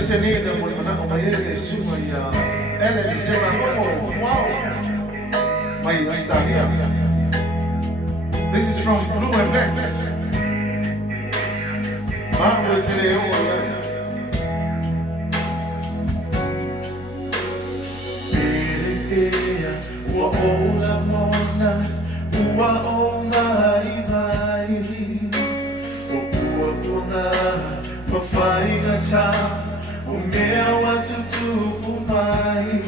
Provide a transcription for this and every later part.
Senida mo na umayay sumaya. Eren se mo wow. May Australia. This is from Blue and Black. Mambo Teleo. Wa ola mona, wa ona ibai. Wa ona mafai ngata, umea watutu umai.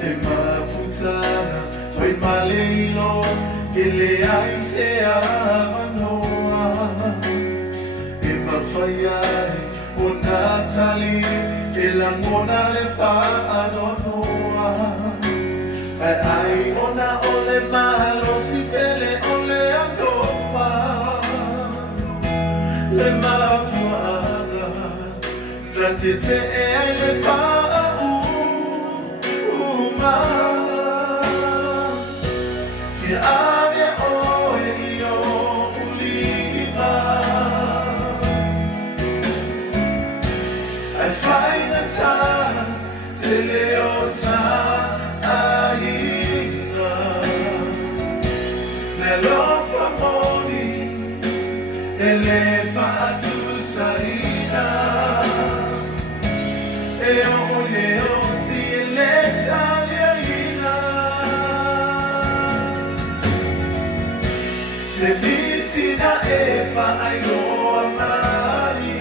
Ne mafutana, fai malelo, ele aise amanoa. E mafaiai, onatali, elangona le fa anonoa. Ai ona ole malo si tele ole andofa le mafuada natete ele fa uma fi ave oe yo ulima I find the time tele ota Sebitina Eva I know amari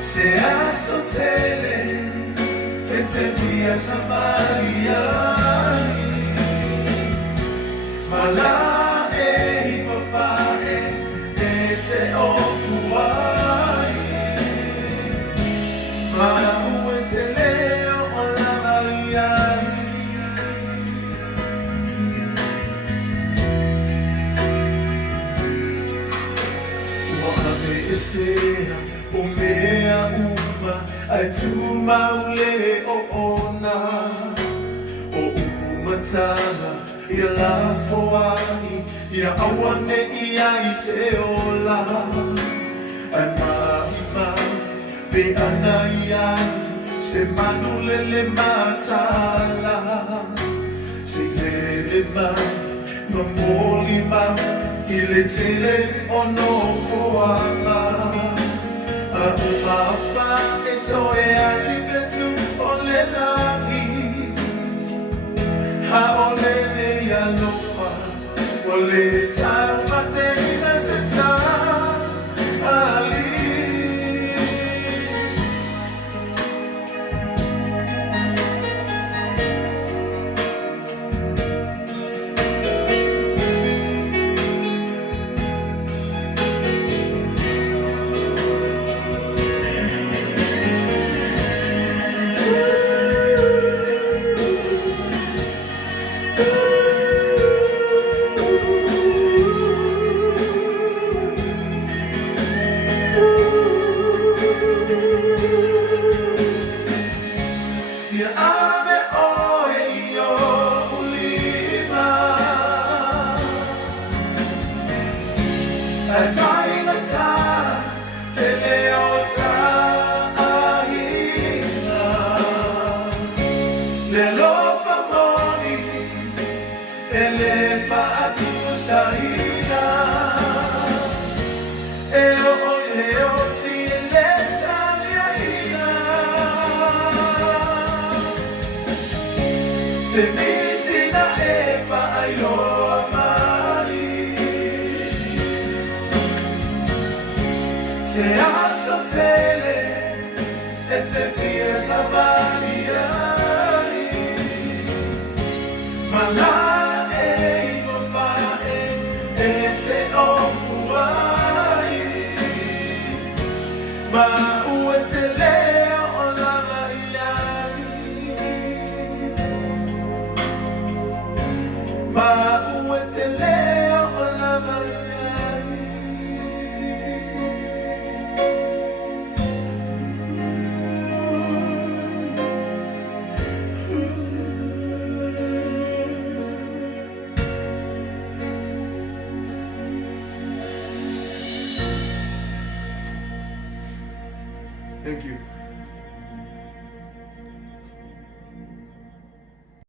Se asotele Ete via Samaria Mala e papa ete ofuai Mala ueteleo ola Maria Isea, umea uma, ai tuma ule o ona, o upumatana, ia la foai, ia awane ia iseola, ai maima, be anaia, se manulele matala, se lele ma, mamolima, ile tele ono foala a umafa etoe alifetu olelani ha olele ya lofa ole taumate inaseta ali I find the time teleota ahila lelo famoni elefa atushaila eo ti leta yaila semitina efa ailoa Se asotele ete fie sabaniani Mala e papa ete ofuai Ma uetele o la Ma uetele o la Thank you.